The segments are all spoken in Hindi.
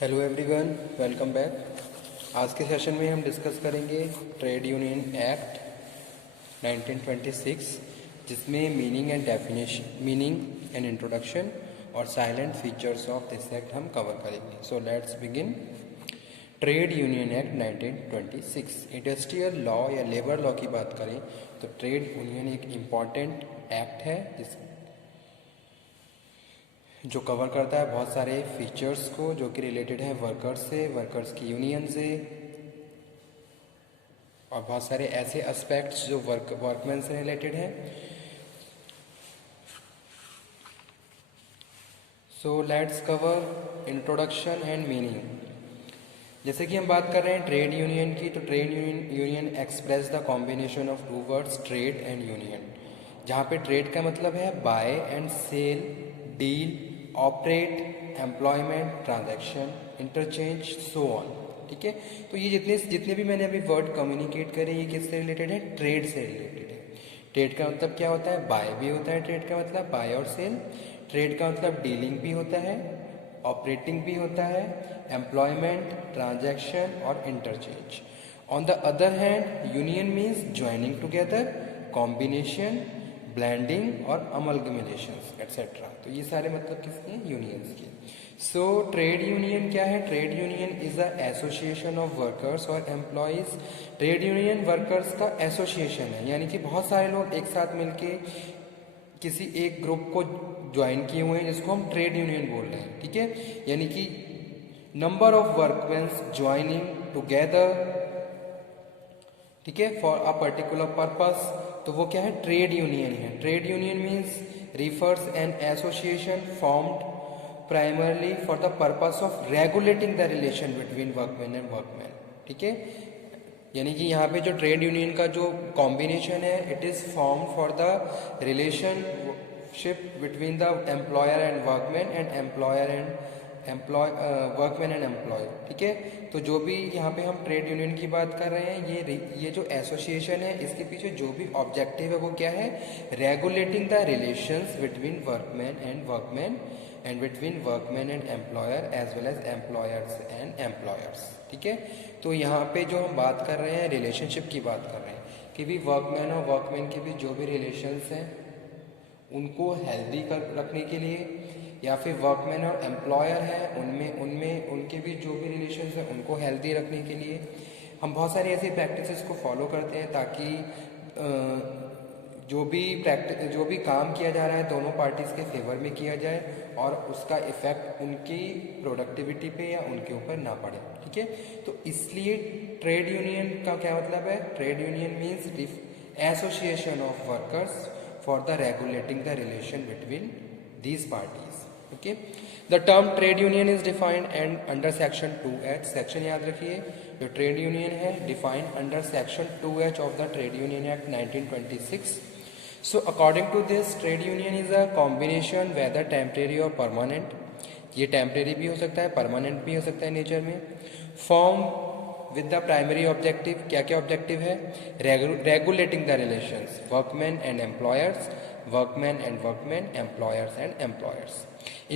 Hello everyone, welcome back. आज के सेशन में हम डिस्कस करेंगे ट्रेड यूनियन एक्ट 1926, जिसमें मीनिंग एंड इंट्रोडक्शन और salient features of this act हम कवर करेंगे। So let's begin. Trade union act 1926 industrial law या लेबर लॉ की बात करें तो ट्रेड यूनियन एक इम्पॉर्टेंट एक्ट है जो कवर करता है बहुत सारे फीचर्स को जो कि रिलेटेड है वर्कर्स से, वर्कर्स की यूनियन से, और बहुत सारे ऐसे एस्पेक्ट्स जो वर्कमैन से रिलेटेड है। So let's cover introduction and meaning. जैसे कि हम बात कर रहे हैं ट्रेड यूनियन की, तो trade union express the combination of two words trade and union, जहाँ पे ट्रेड का मतलब है buy and sell, deal, operate, employment, transaction, interchange, so on. ठीक है, तो ये जितने भी मैंने अभी वर्ड कम्युनिकेट करे ये किससे रिलेटेड है? ट्रेड से रिलेटेड है। ट्रेड का मतलब क्या होता है? बाय भी होता है ट्रेड का मतलब, बाय और सेल। ट्रेड का मतलब डीलिंग भी होता है, ऑपरेटिंग भी होता है, एम्प्लॉयमेंट, ट्रांजैक्शन और interchange. On the other hand union means joining together, combination, blending और अमलगमेशंस एट्सेट्रा। तो ये सारे मतलब किसके हैं? यूनियंस के। सो ट्रेड यूनियन क्या है? Trade union is a association of workers और एम्प्लॉयज। ट्रेड यूनियन वर्कर्स का एसोसिएशन है, यानी कि बहुत सारे लोग एक साथ मिलके किसी एक ग्रुप को ज्वाइन किए हुए हैं जिसको हम ट्रेड यूनियन बोल रहे हैं। ठीक है, यानी कि number of workmen's joining together, ठीक है, फॉर अ पर्टिकुलर पर्पस, तो वो क्या है? ट्रेड यूनियन है। Trade union means refers an association formed primarily for the purpose of regulating the relation between workman and workman. ठीक है, यानी कि यहाँ पे जो ट्रेड यूनियन का जो कॉम्बिनेशन है, it is form for the relationship between the employer and workman and employer and workman and employ. ठीक है, तो जो भी यहाँ पे हम ट्रेड यूनियन की बात कर रहे हैं, ये जो एसोसिएशन है, इसके पीछे जो भी ऑब्जेक्टिव है वो क्या है? Regulating the relations between workman and between workman and employer as well as employers and employers. ठीक है, तो यहाँ पे जो हम बात कर रहे हैं रिलेशनशिप की बात कर रहे हैं कि भी वर्कमैन और वर्कमैन के बीच जो भी रिलेशंस हैं उनको हेल्दी कर रखने के लिए, या फिर वर्कमैन और एम्प्लॉयर हैं उनमें उनके बीच जो भी रिलेशंस हैं उनको हेल्दी रखने के लिए हम बहुत सारी ऐसी प्रैक्टिसेस को फॉलो करते हैं ताकि जो भी काम किया जा रहा है दोनों पार्टीज़ के फेवर में किया जाए और उसका इफेक्ट उनकी प्रोडक्टिविटी पे या उनके ऊपर ना पड़े। ठीक है, तो इसलिए ट्रेड यूनियन का क्या मतलब है? Trade union means association of workers for the regulating the relation between these parties. Okay, the term trade union is defined and under section 2H, section याद रखिए, जो ट्रेड यूनियन है defined under section 2H of the trade union act 1926. So according to this, trade union is a combination whether temporary or permanent, ये टेम्परेरी भी हो सकता है, परमानेंट भी हो सकता है नेचर में, form with the primary objective, क्या क्या ऑब्जेक्टिव है? Regulating the relations workman and employers, workmen and workmen, employers and employers,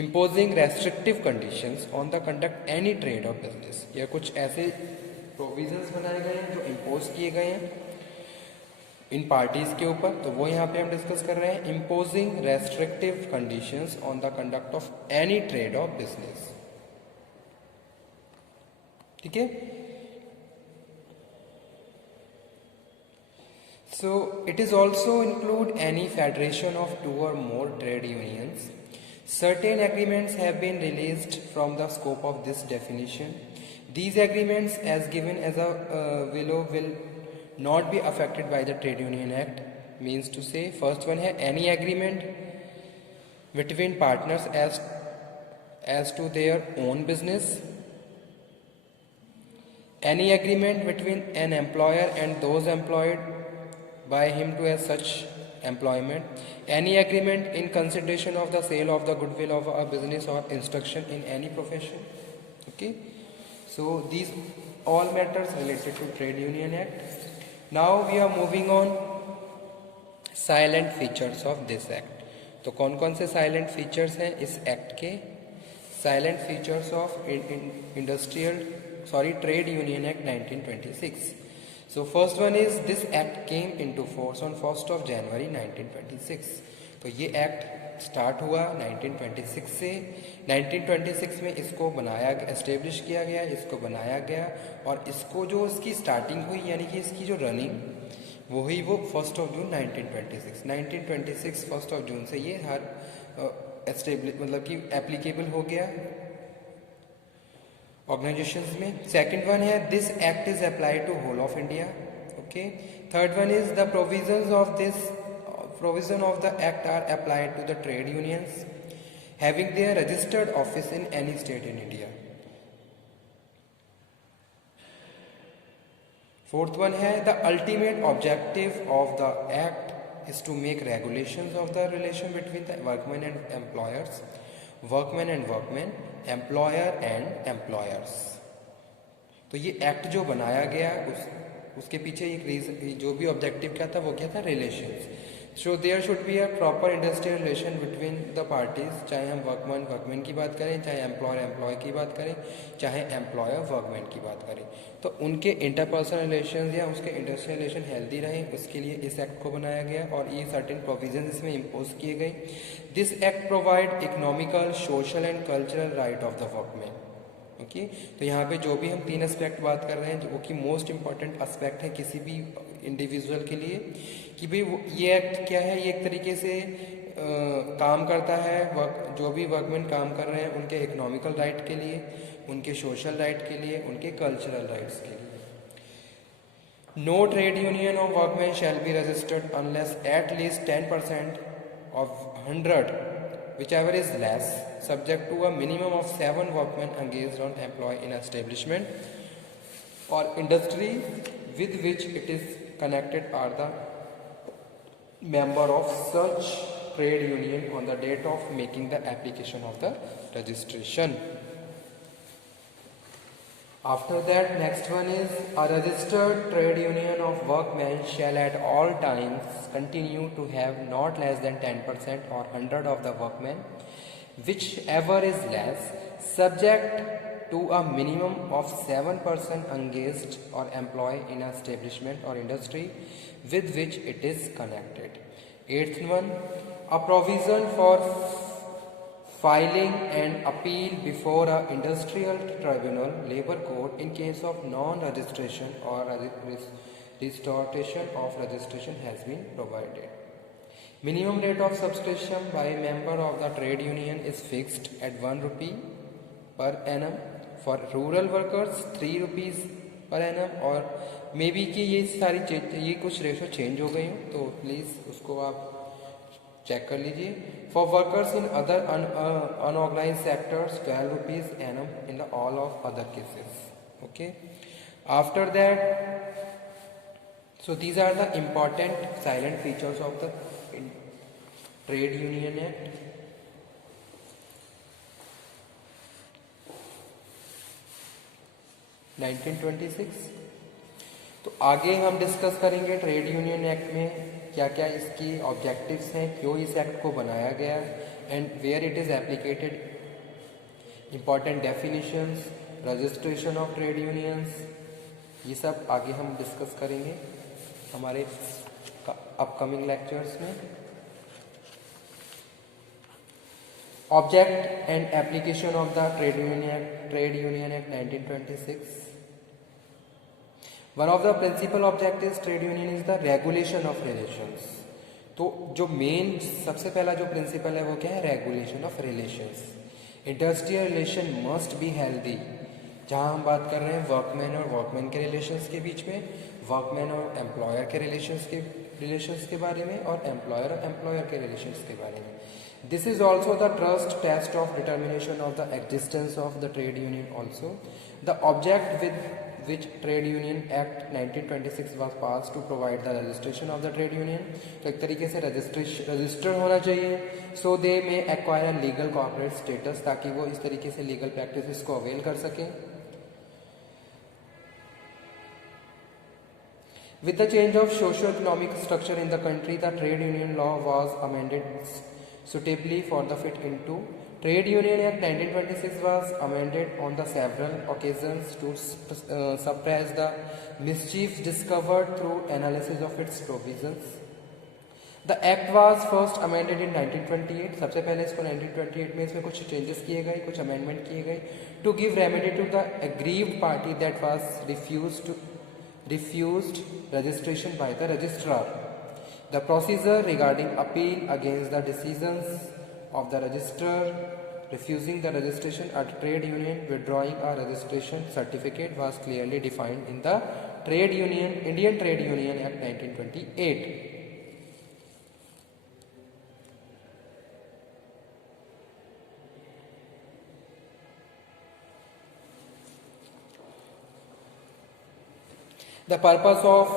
imposing restrictive conditions on the conduct any trade or business। यह कुछ ऐसे प्रोविजंस बनाए गए हैं जो इम्पोज किए गए हैं इन पार्टीज के ऊपर, तो वो यहाँ पे हम डिस्कस कर रहे हैं। imposing restrictive conditions on the conduct of any trade or business। ठीक है, so it is also include any federation of two or more trade unions. Certain agreements have been released from the scope of this definition. These agreements as given as a will not be affected by the Trade Union Act, means to say first one है any agreement between partners as to their own business, any agreement between an employer and those employed by him to as such employment, any agreement in consideration of the sale of the goodwill of a business or instruction in any profession. Okay, so these all matters related to Trade Union Act. Now we are moving on silent features of this act. तो कौन कौन से साइलेंट फीचर्स हैं इस एक्ट के? Salient features of trade union act 1926. So first one is this act came into force on 1st of January 1926. तो ये एक्ट स्टार्ट हुआ 1926 से. 1926 में इसको बनाया, एस्टेब्लिश किया गया, इसको बनाया गया, और इसको जो इसकी स्टार्टिंग हुई यानी कि इसकी जो रनिंग वो हुई वो 1st of June 1926. 1926 1st of June से ये हर एस्टेब्लिश मतलब कि एप्लीकेबल हो गया ऑर्गेनाइजेशंस में. सेकंड वन है this act is applied to whole of India. Okay. Third one is the provision of the act are applied to the trade unions having their registered office in any state in India. Fourth one है the ultimate objective of the act is to make regulations of the relation between the workmen and employers, workmen and workmen, employer and employers. तो ये एक्ट जो बनाया गया उसके पीछे एक रीजन, जो भी ऑब्जेक्टिव क्या था वो क्या था, relations. So there should be a proper industrial relation between the parties, चाहे हम वर्कमैन की बात करें, चाहे एम्प्लॉय की बात करें, चाहे एम्प्लॉयर वर्कमैन की बात करें. तो उनके इंटरपर्सनल रिलेशन या उसके इंडस्ट्रियल रिलेशन हेल्दी रहें, उसके लिए इस एक्ट को बनाया गया और ये सर्टेन प्रोविजन इसमें इम्पोज किए गए. This act provide economical, social and cultural right of the workman. Okay. तो यहाँ पे जो भी हम 3 एस्पेक्ट बात कर रहे हैं जो कि मोस्ट इंपॉर्टेंट एस्पेक्ट है किसी भी इंडिविजुअल के लिए, कि भाई ये एक्ट क्या है, ये एक तरीके से काम करता है जो भी वर्कमैन काम कर रहे हैं उनके इकोनॉमिकल राइट के लिए, उनके सोशल राइट के लिए, उनके कल्चरल राइट्स के लिए. No trade union of workman shall be registered unless at least 10% of 100 whichever is less, subject to a minimum of 7 workmen engaged on employ in establishment or industry with which it is connected are the member of such trade union on the date of making the application of the registration. After that, next one is a registered trade union of workmen shall at all times continue to have not less than 10% or 100 of the workmen, whichever is less, subject to a minimum of 7% engaged or employed in an establishment or industry with which it is connected. Eighth one, a provision for filing an appeal before an industrial tribunal, labor court, in case of non-registration or restoration of registration has been provided. Minimum rate of subscription by a member of the trade union is fixed at 1 rupee per annum. For rural workers 3 rupees per annum. और मे बी कि ये कुछ रेशो चेंज हो गई हो तो प्लीज़ उसको आप चेक कर लीजिए. For workers in other unorganised sectors 12 rupees annum in the all of other cases. Okay. After that, so these are the important silent features of the Trade Union Act. तो आगे हम डिस्कस करेंगे ट्रेड यूनियन एक्ट में क्या क्या इसकी ऑब्जेक्टिव्स हैं, क्यों इस एक्ट को बनाया गया and where it is applicated, important definitions, registration of trade unions, ये सब आगे हम डिस्कस करेंगे हमारे अपकमिंग लेक्चर्स में. Object and application of the trade union act 1926. One of the principal objectives trade union is the regulation of relations. तो जो मेन सबसे पहला जो प्रिंसिपल है वो क्या है, regulation of relations. Industrial relation must be healthy. जहाँ हम बात कर रहे हैं वर्कमैन और वर्कमैन के रिलेशंस के बीच में, वर्कमैन और एम्प्लॉयर के रिलेशंस के बारे में, और एम्प्लॉयर और एम्प्लॉयर के रिलेशंस के बारे में. This is also the trust test of determination of the existence of the trade union also. The object with which Trade Union Act 1926 was passed to provide the registration of the trade union. तो एक तरीके से रजिस्टर होना चाहिए. So they may acquire a legal corporate status, ताकि वो इस तरीके से लीगल प्रैक्टिस को अवेल कर सकें. With the change of socio-economic structure in the country, the trade union law was amended suitably for the fit into Trade Union Act 1926 was amended on the several occasions to suppress the mischief discovered through analysis of its provisions. The act was first amended in 1928. सबसे पहले इसको 1928 में इसमें कुछ चेंजेस किए गए, कुछ अमेंडमेंट किए गए to give remedy to the aggrieved party that was refused registration by the registrar. The procedure regarding appeal against the decisions of the registrar refusing the registration at trade union withdrawing a registration certificate was clearly defined in the Indian Trade Union Act 1928. The purpose of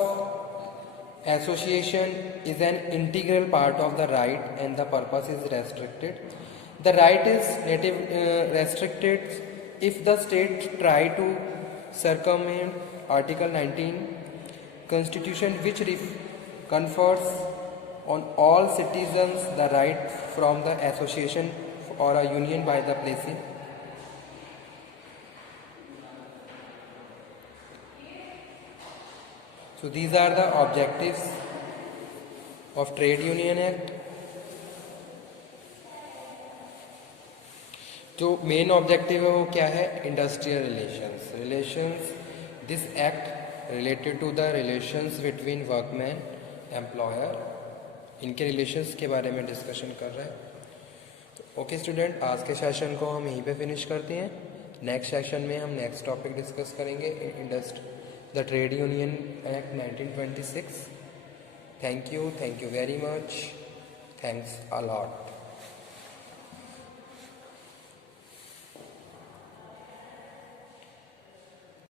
association is an integral part of the right and the purpose is restricted. The right is restricted if the state try to circumvent Article 19 Constitution which confers on all citizens the right from the association or a union by the placing. So these are the objectives of Trade Union Act. जो मेन ऑब्जेक्टिव है वो क्या है? Industrial relations. This act related to the relations between workman employer, इनके रिलेशंस के बारे में डिस्कशन कर रहे हैं. ओके स्टूडेंट, आज के सेशन को हम यहीं पे फिनिश करते हैं. नेक्स्ट सेशन में हम नेक्स्ट टॉपिक डिस्कस करेंगे the trade union act 1926. Thank you very much. Thanks a lot.